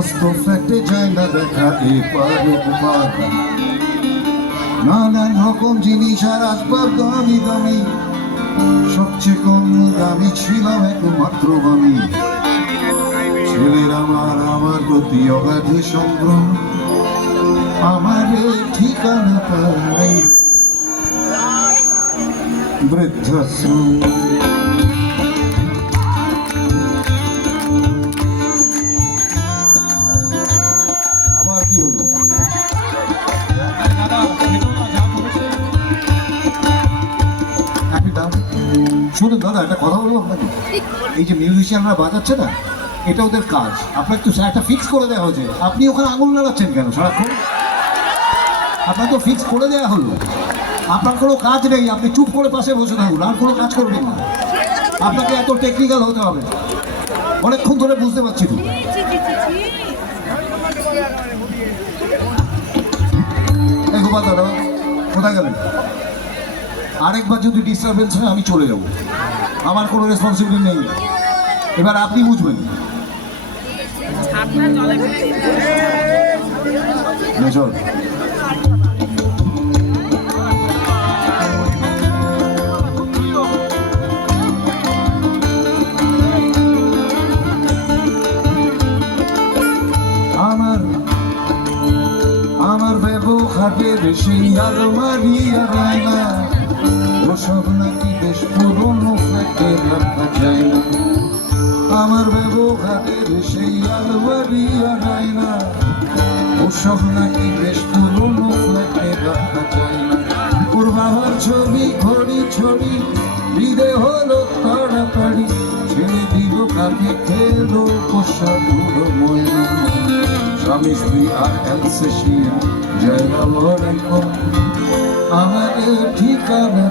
সমস্ত ফ্ল্যাটে যায় না দেখা ওপার নানান রকম জিনিস আর আসবাব দামি দামি। সবচেয়ে কম দামি ছিলাম একমাত্র আমি। ছেলের আমার আমার প্রতি অগাধ সংগ্রাম আমার ঠিকানা পাই বৃদ্ধাশ্রম। একটা কথা বলব আপনাকে? এই যে মিউজিশিয়ানরা বাজাচ্ছে না, এটা ওদের কাজ। আপনাকে তো একটা ফিক্স করে দেওয়া হয়েছে। আপনি ওখানে আঙুল নাড়াচ্ছেন কেন সারাক্ষণ? আপনাকে তো ফিক্স করে দেওয়া হলো। আপনার কোনো কাজ নেই, আপনি চুপ করে পাশে বসে থাকুন, আর কোনো কাজ করবেন না। আপনাকে এত টেকনিক্যাল হতে হবে। অনেকক্ষণ ধরে বুঝতে পারছি তো। গোপাল দাদা, কোথায় গেলেন? আরেকবার যদি ডিস্টারবেন্স হয়, আমি চলে যাব। আমার কোনো রেসপন্সিবিলিটি নেই। এবার আপনি বুঝবেন। মেজর। আমার আমার আলমারি আর আয়না ওসব নাকি বেশ পুরনো ফ্ল্যাটে রাখা যায় না। আমার ব্যবহারের সেই আলমারি আর আয়না ওসব নাকি বেশ পুরনো না। ছবি ঘড়ি ছড়ি হৃদয় হলো তাড়াতাড়ি। ছেড়ে দিব কাকে খেলো স্বামী স্ত্রী আর অ্যালসেশিয়া জায়গা লড়াই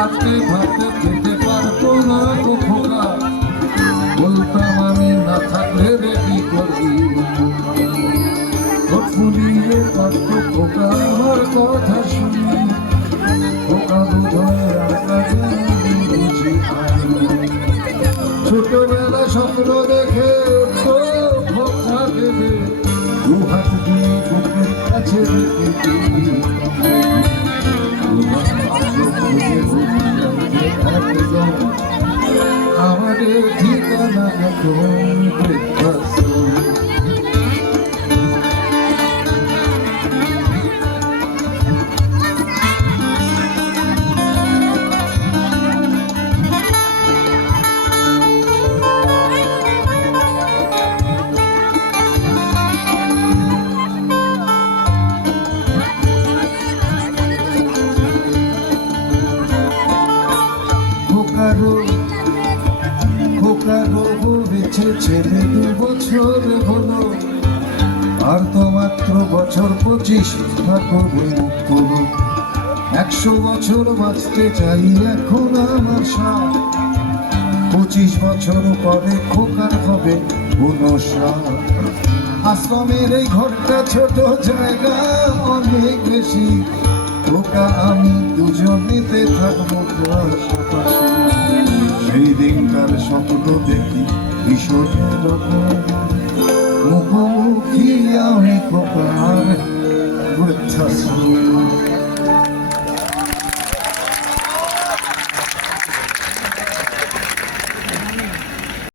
হাতে ভাতে খেতে পারতো না তো খোকা বলতাম আমি না থাকলে রে করবি? ফুলিয়ে পারতো খোকা আমার কথা শুনি। খোকা বোধহয় আর কাজে বুঝি ছোটবেলা স্বপ্ন দেখে তো খোকা দেবে। দু হাত দিয়ে বুকের কাছে রেখে ঠিকানা হয়েছে ছেলে দু বছর হলো। আর তো মাত্র বছর পঁচিশ ঠাকুরে একশো বছর বাঁচতে চাই এখন আমার সাথ পঁচিশ বছর পরে খোকার হবে আশ্রমের এই ঘরটা ছোট জায়গা অনেক বেশি। খোকা, আমি দুজনেতে থাকব সেই দিনকার স্বপ্ন দেখি রকম মুখোমুখি আমি কপাল বৃদ্ধাশ্রম